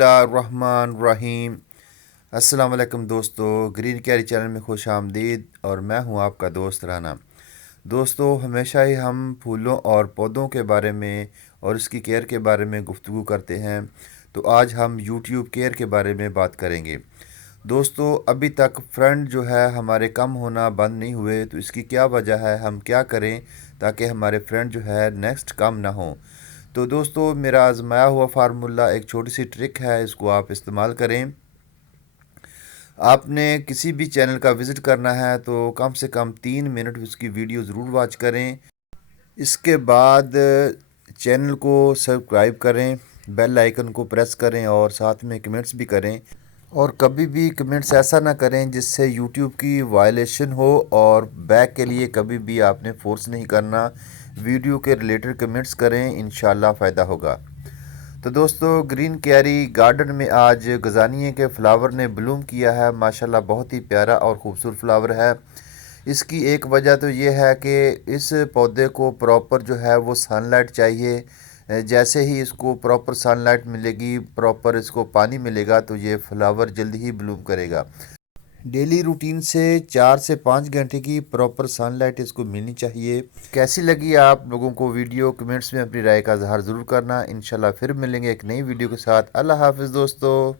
बिस्मिल्लाहिर्रहमानिर्रहीम। अस्सलाम वालेकुम दोस्तों, ग्रीन कैरी चैनल में खुश आमदीद। और मैं हूं आपका दोस्त राना। दोस्तों, हमेशा ही हम फूलों और पौधों के बारे में और इसकी केयर के बारे में गुफ्तगू करते हैं। तो आज हम यूट्यूब केयर के बारे में बात करेंगे। दोस्तों, अभी तक फ्रेंड जो है हमारे कम होना बंद नहीं हुए, तो इसकी क्या वजह है, हम क्या करें ताकि हमारे फ्रेंड जो है नेक्स्ट कम ना हो। तो दोस्तों, मेरा आजमाया हुआ फार्मूला एक छोटी सी ट्रिक है, इसको आप इस्तेमाल करें। आपने किसी भी चैनल का विज़िट करना है तो कम से कम 3 मिनट उसकी वीडियो ज़रूर वॉच करें। इसके बाद चैनल को सब्सक्राइब करें, बेल आइकन को प्रेस करें और साथ में कमेंट्स भी करें। और कभी भी कमेंट्स ऐसा ना करें जिससे यूट्यूब की वायलेशन हो, और बैक के लिए कभी भी आपने फोर्स नहीं करना। वीडियो के रिलेटेड कमेंट्स करें, इंशाल्लाह फ़ायदा होगा। तो दोस्तों, ग्रीन कैरी गार्डन में आज गजानिये के फ्लावर ने ब्लूम किया है। माशाल्लाह बहुत ही प्यारा और ख़ूबसूरत फ्लावर है। इसकी एक वजह तो ये है कि इस पौधे को प्रॉपर जो है वो सनलाइट चाहिए। जैसे ही इसको प्रॉपर सनलाइट मिलेगी, प्रॉपर इसको पानी मिलेगा, तो ये फ्लावर जल्दी ही ब्लूम करेगा। डेली रूटीन से 4 से 5 घंटे की प्रॉपर सनलाइट इसको मिलनी चाहिए। कैसी लगी आप लोगों को वीडियो, कमेंट्स में अपनी राय का इजहार ज़रूर करना। इंशाल्लाह फिर मिलेंगे एक नई वीडियो के साथ। अल्लाह हाफ़िज़ दोस्तों।